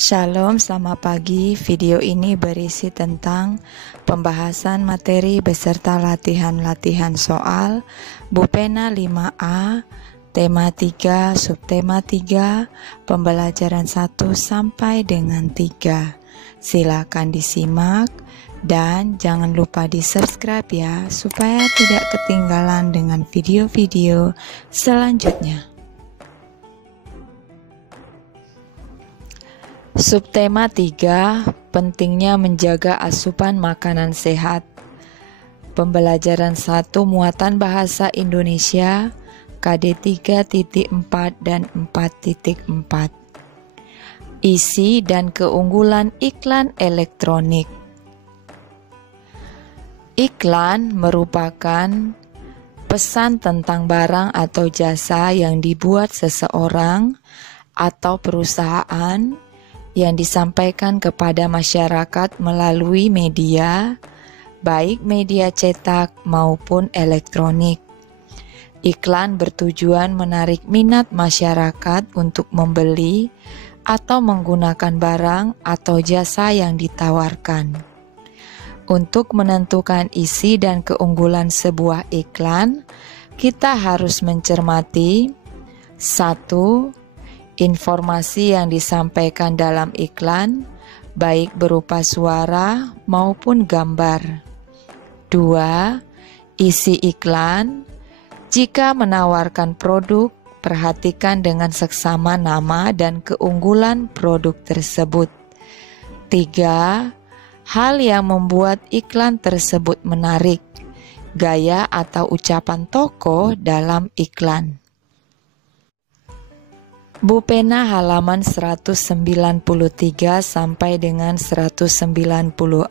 Shalom, selamat pagi. Video ini berisi tentang pembahasan materi beserta latihan-latihan soal Bupena 5A, tema 3, subtema 3, pembelajaran 1 sampai dengan 3. Silakan disimak dan jangan lupa di-subscribe ya, supaya tidak ketinggalan dengan video-video selanjutnya. Subtema 3, pentingnya menjaga asupan makanan sehat. Pembelajaran 1, muatan bahasa Indonesia, KD 3.4 dan 4.4. Isi dan keunggulan iklan elektronik. Iklan merupakan pesan tentang barang atau jasa yang dibuat seseorang atau perusahaan yang disampaikan kepada masyarakat melalui media, baik media cetak maupun elektronik. Iklan bertujuan menarik minat masyarakat untuk membeli atau menggunakan barang atau jasa yang ditawarkan. Untuk menentukan isi dan keunggulan sebuah iklan, kita harus mencermati 1. Informasi yang disampaikan dalam iklan, baik berupa suara maupun gambar. 2. Isi iklan. Jika menawarkan produk, perhatikan dengan seksama nama dan keunggulan produk tersebut. 3. Hal yang membuat iklan tersebut menarik. Gaya atau ucapan tokoh dalam iklan. Bupena halaman 193 sampai dengan 194,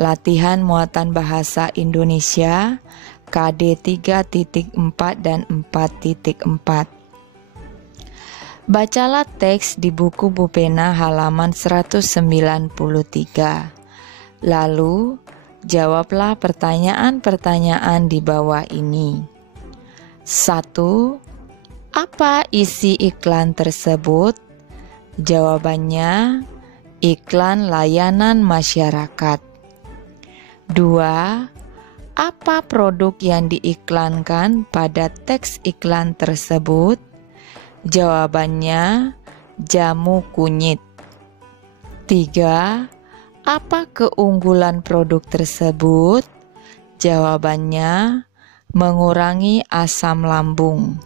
latihan muatan bahasa Indonesia, KD 3.4 dan 4.4. Bacalah teks di buku Bupena halaman 193. Lalu, jawablah pertanyaan-pertanyaan di bawah ini. 1. Apa isi iklan tersebut? Jawabannya, iklan layanan masyarakat. 2. Apa produk yang diiklankan pada teks iklan tersebut? Jawabannya, jamu kunyit. 3. Apa keunggulan produk tersebut? Jawabannya, mengurangi asam lambung.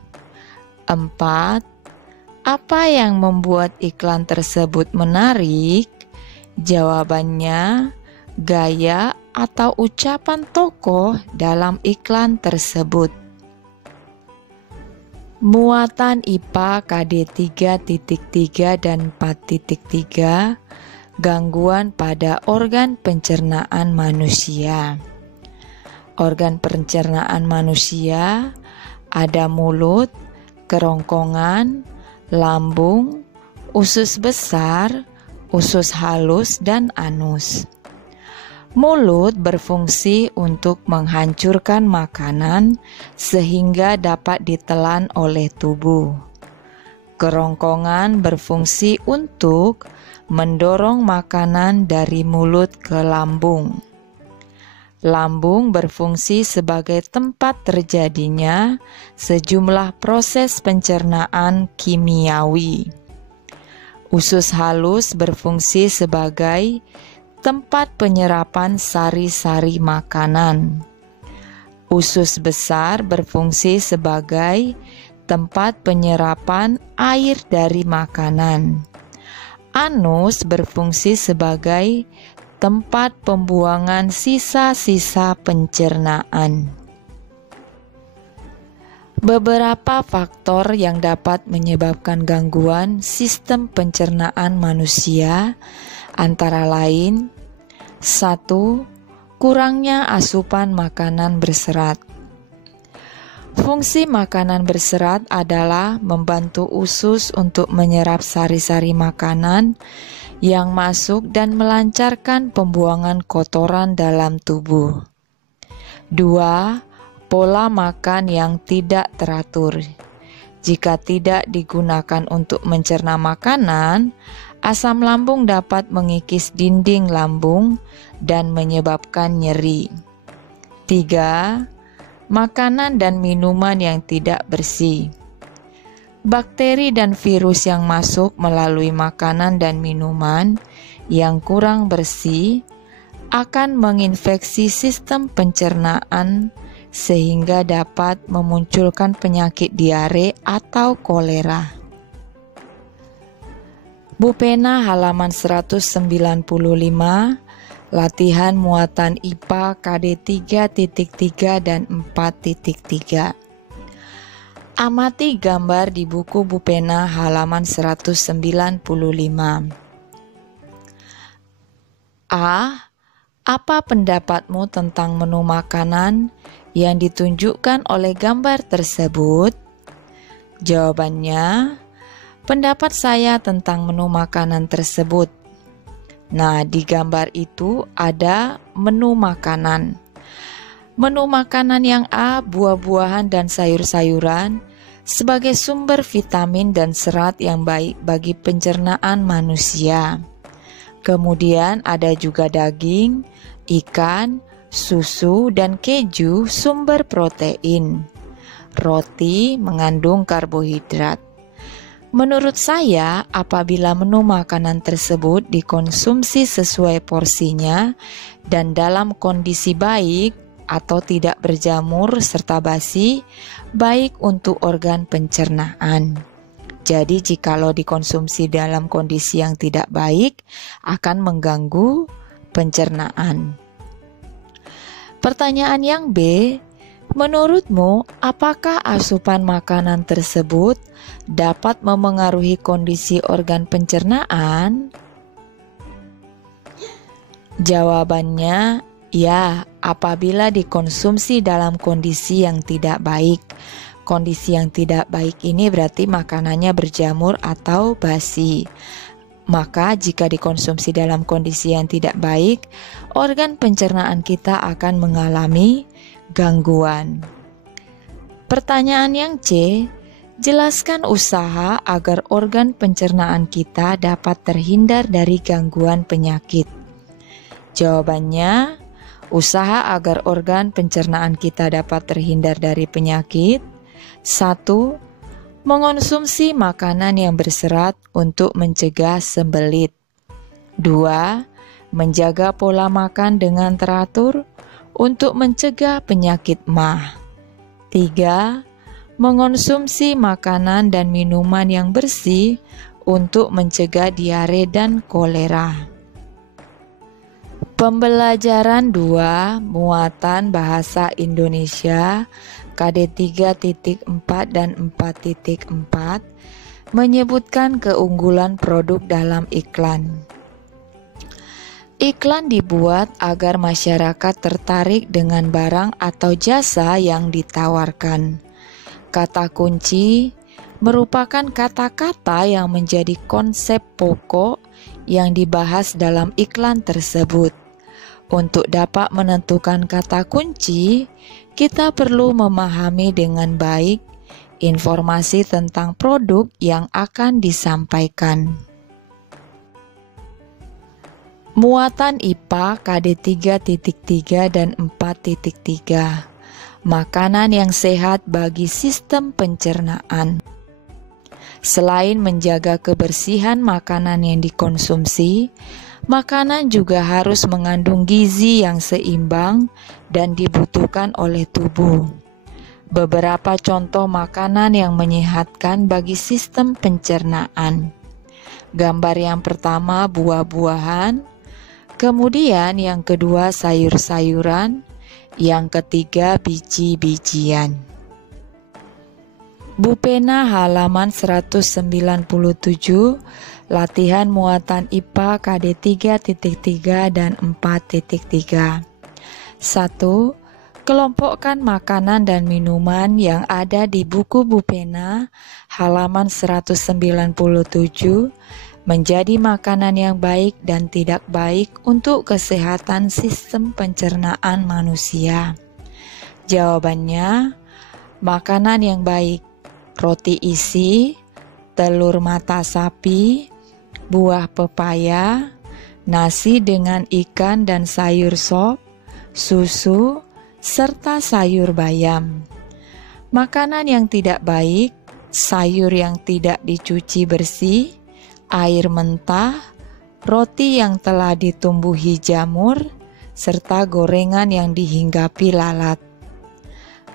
4. Apa yang membuat iklan tersebut menarik? Jawabannya, gaya atau ucapan tokoh dalam iklan tersebut. Muatan IPA KD 3.3 dan 4.3, gangguan pada organ pencernaan manusia. Organ pencernaan manusia ada mulut, kerongkongan, lambung, usus besar, usus halus, dan anus. Mulut berfungsi untuk menghancurkan makanan sehingga dapat ditelan oleh tubuh. Kerongkongan berfungsi untuk mendorong makanan dari mulut ke lambung. Lambung berfungsi sebagai tempat terjadinya sejumlah proses pencernaan kimiawi. Usus halus berfungsi sebagai tempat penyerapan sari-sari makanan. Usus besar berfungsi sebagai tempat penyerapan air dari makanan. Anus berfungsi sebagai tempat pembuangan sisa-sisa pencernaan. Beberapa faktor yang dapat menyebabkan gangguan sistem pencernaan manusia antara lain: 1. Kurangnya asupan makanan berserat. Fungsi makanan berserat adalah membantu usus untuk menyerap sari-sari makanan yang masuk dan melancarkan pembuangan kotoran dalam tubuh. 2. Pola makan yang tidak teratur. Jika tidak digunakan untuk mencerna makanan, Asam lambung dapat mengikis dinding lambung dan menyebabkan nyeri. 3. Makanan dan minuman yang tidak bersih. Bakteri dan virus yang masuk melalui makanan dan minuman yang kurang bersih akan menginfeksi sistem pencernaan sehingga dapat memunculkan penyakit diare atau kolera. Bu Pena halaman 195, latihan muatan IPA KD 3.3 dan 4.3. Amati gambar di buku Bu Pena halaman 195. A. Apa pendapatmu tentang menu makanan yang ditunjukkan oleh gambar tersebut? Jawabannya, pendapat saya tentang menu makanan tersebut. Nah, di gambar itu ada menu makanan. Menu makanan yang A, buah-buahan dan sayur-sayuran sebagai sumber vitamin dan serat yang baik bagi pencernaan manusia. Kemudian ada juga daging, ikan, susu, dan keju sumber protein. Roti mengandung karbohidrat. Menurut saya, apabila menu makanan tersebut dikonsumsi sesuai porsinya dan dalam kondisi baik atau tidak berjamur serta basi, baik untuk organ pencernaan. Jadi jikalau dikonsumsi dalam kondisi yang tidak baik, akan mengganggu pencernaan. Pertanyaan yang B, menurutmu apakah asupan makanan tersebut dapat memengaruhi kondisi organ pencernaan? Jawabannya, ya, apabila dikonsumsi dalam kondisi yang tidak baik. Kondisi yang tidak baik ini berarti makanannya berjamur atau basi. Maka jika dikonsumsi dalam kondisi yang tidak baik, organ pencernaan kita akan mengalami gangguan. Pertanyaan yang C, jelaskan usaha agar organ pencernaan kita dapat terhindar dari gangguan penyakit. Jawabannya, usaha agar organ pencernaan kita dapat terhindar dari penyakit. 1. Mengonsumsi makanan yang berserat untuk mencegah sembelit. 2. Menjaga pola makan dengan teratur untuk mencegah penyakit MAH. 3. Mengonsumsi makanan dan minuman yang bersih untuk mencegah diare dan kolera. Pembelajaran 2, muatan bahasa Indonesia KD 3.4 dan 4.4 menyebutkan keunggulan produk dalam iklan. Iklan dibuat agar masyarakat tertarik dengan barang atau jasa yang ditawarkan. Kata kunci merupakan kata-kata yang menjadi konsep pokok yang dibahas dalam iklan tersebut. Untuk dapat menentukan kata kunci, kita perlu memahami dengan baik informasi tentang produk yang akan disampaikan. Muatan IPA KD 3.3 dan 4.3. Makanan yang sehat bagi sistem pencernaan. Selain menjaga kebersihan makanan yang dikonsumsi, makanan juga harus mengandung gizi yang seimbang dan dibutuhkan oleh tubuh. Beberapa contoh makanan yang menyehatkan bagi sistem pencernaan. Gambar yang pertama buah-buahan, kemudian yang kedua sayur-sayuran, yang ketiga biji-bijian. Bu Pena halaman 197, latihan muatan IPA KD 3.3 dan 4.3. 1. Kelompokkan makanan dan minuman yang ada di buku Bu Pena halaman 197 menjadi makanan yang baik dan tidak baik untuk kesehatan sistem pencernaan manusia. Jawabannya, makanan yang baik, roti isi, telur mata sapi, buah pepaya, nasi dengan ikan dan sayur sop, susu, serta sayur bayam. Makanan yang tidak baik, sayur yang tidak dicuci bersih, air mentah, roti yang telah ditumbuhi jamur, serta gorengan yang dihinggapi lalat.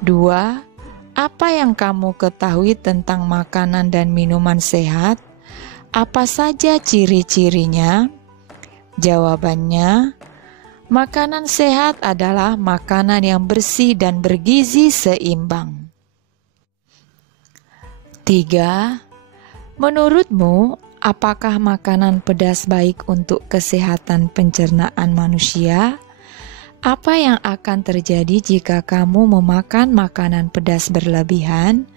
2. Apa yang kamu ketahui tentang makanan dan minuman sehat? Apa saja ciri-cirinya? Jawabannya, makanan sehat adalah makanan yang bersih dan bergizi seimbang. 3. Menurutmu, apakah makanan pedas baik untuk kesehatan pencernaan manusia? Apa yang akan terjadi jika kamu memakan makanan pedas berlebihan?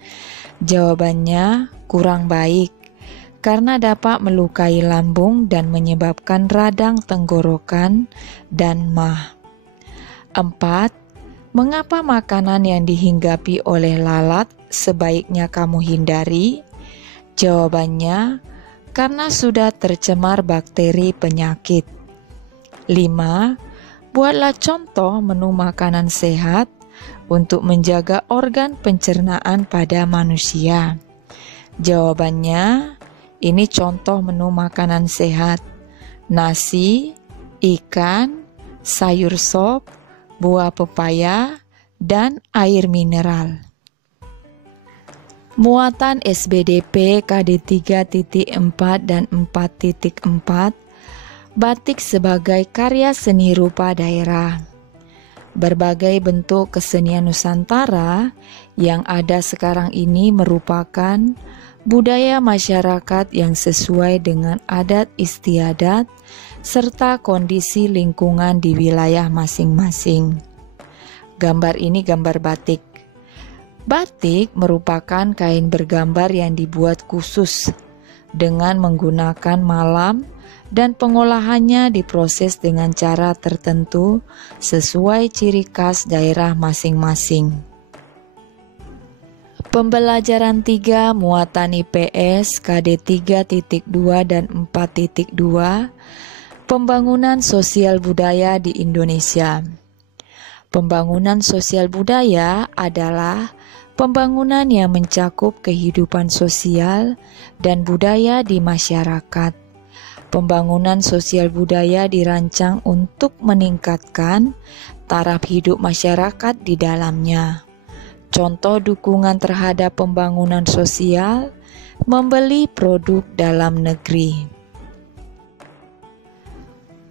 Jawabannya, kurang baik, karena dapat melukai lambung dan menyebabkan radang tenggorokan dan MAH. 4. Mengapa makanan yang dihinggapi oleh lalat sebaiknya kamu hindari? Jawabannya, karena sudah tercemar bakteri penyakit. 5. Buatlah contoh menu makanan sehat untuk menjaga organ pencernaan pada manusia. Jawabannya, ini contoh menu makanan sehat: nasi, ikan, sayur sop, buah pepaya, dan air mineral. Muatan SBDP KD 3.4 dan 4.4, batik sebagai karya seni rupa daerah. Berbagai bentuk kesenian Nusantara yang ada sekarang ini merupakan budaya masyarakat yang sesuai dengan adat istiadat serta kondisi lingkungan di wilayah masing-masing. Gambar ini gambar batik. Batik merupakan kain bergambar yang dibuat khusus dengan menggunakan malam, dan pengolahannya diproses dengan cara tertentu sesuai ciri khas daerah masing-masing. Pembelajaran 3 muatan IPS KD 3.2 dan 4.2, Pembangunan Sosial Budaya di Indonesia. Pembangunan sosial budaya adalah pembangunan yang mencakup kehidupan sosial dan budaya di masyarakat. Pembangunan sosial budaya dirancang untuk meningkatkan taraf hidup masyarakat di dalamnya. Contoh dukungan terhadap pembangunan sosial, membeli produk dalam negeri.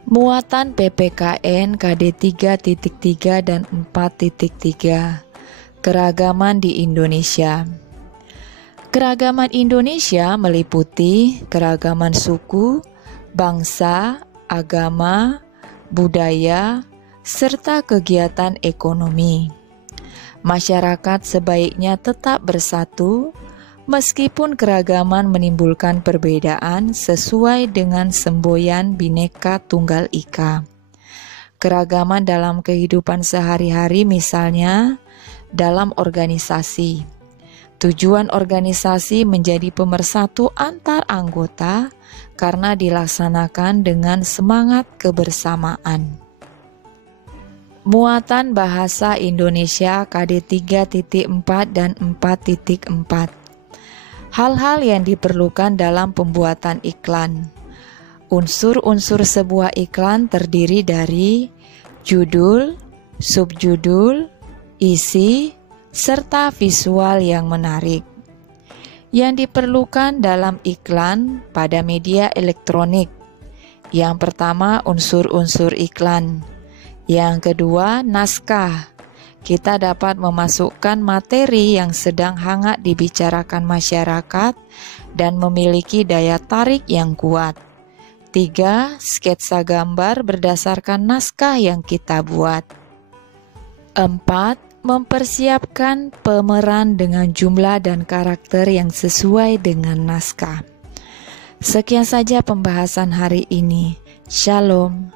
Muatan PPKN KD 3.3 dan 4.3, Keragaman di Indonesia. Keragaman Indonesia meliputi keragaman suku, bangsa, agama, budaya, serta kegiatan ekonomi. Masyarakat sebaiknya tetap bersatu, meskipun keragaman menimbulkan perbedaan sesuai dengan semboyan Bhinneka Tunggal Ika. Keragaman dalam kehidupan sehari-hari, misalnya dalam organisasi. Tujuan organisasi menjadi pemersatu antar anggota karena dilaksanakan dengan semangat kebersamaan. Muatan Bahasa Indonesia KD 3.4 dan 4.4. Hal-hal yang diperlukan dalam pembuatan iklan. Unsur-unsur sebuah iklan terdiri dari judul, subjudul, isi, serta visual yang menarik. Yang diperlukan dalam iklan pada media elektronik. Yang pertama, unsur-unsur iklan. Yang kedua, naskah. Kita dapat memasukkan materi yang sedang hangat dibicarakan masyarakat dan memiliki daya tarik yang kuat. 3. Sketsa gambar berdasarkan naskah yang kita buat. 4. Mempersiapkan pemeran dengan jumlah dan karakter yang sesuai dengan naskah. Sekian saja pembahasan hari ini. Shalom.